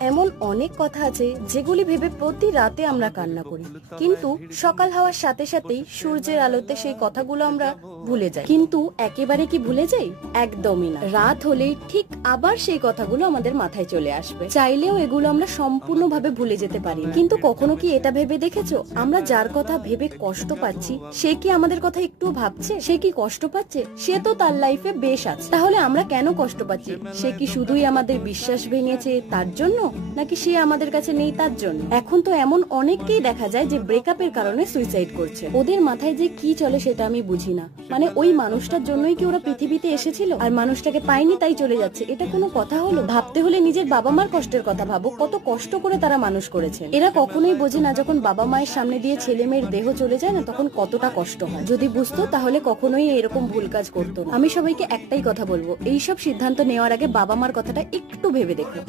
এমন অনেক কথা আছে যেগুলি ভেবে প্রতি রাতে আমরা কান্না করি, কিন্তু সকাল হওয়ার সাথে সাথেই সূর্যের আলোতে সেই কথাগুলো আমরা ভুলে যাই। কিন্তু একেবারে কি ভুলে যাই? একদমই না। রাত হলেই ঠিক আবার সেই কথাগুলো আমাদের মাথায় চলে আসবে। চাইলেও এগুলো আমরা সম্পূর্ণভাবে ভুলে যেতে পারি না। কিন্তু কখনো কি এটা ভেবে দেখেছো, আমরা যার কথা ভেবে কষ্ট পাচ্ছি সে কি আমাদের কথা একটু ভাবছে? সে কি কষ্ট পাচ্ছে? সে তো তার লাইফে বেশ আছে, তাহলে আমরা কেন কষ্ট পাচ্ছি? সে কি শুধুই আমাদের বিশ্বাস ভেঙেছে তার জন্য, নাকি সে আমাদের কাছে নেই তার জন্য? এখন তো এমন অনেককেই দেখা যায় যে ব্রেকআপের কারণে সুইসাইড করছে। ওদের মাথায় যে কি চলে সেটা আমি বুঝি না। মানে ওই মানুষটার জন্যই কি ওরা পৃথিবীতে এসেছিল, আর মানুষটাকে পায়নি তাই চলে যাচ্ছে? এটা কোনো কথা হলো? ভাবতে হলে নিজের বাবা মার কষ্টের কথা ভাবো, কত কষ্ট করে তারা মানুষ করেছে। এরা কখনোই বোঝে না যখন বাবা মায়ের সামনে দিয়ে ছেলে মেয়ের দেহ চলে যায় না, তখন কতটা কষ্ট হয়। যদি বুঝতো তাহলে কখনোই এরকম ভুল কাজ করতো না। আমি সবাইকে একটাই কথা বলবো, এইসব সিদ্ধান্ত নেওয়ার আগে বাবা মার কথাটা একটু ভেবে দেখো।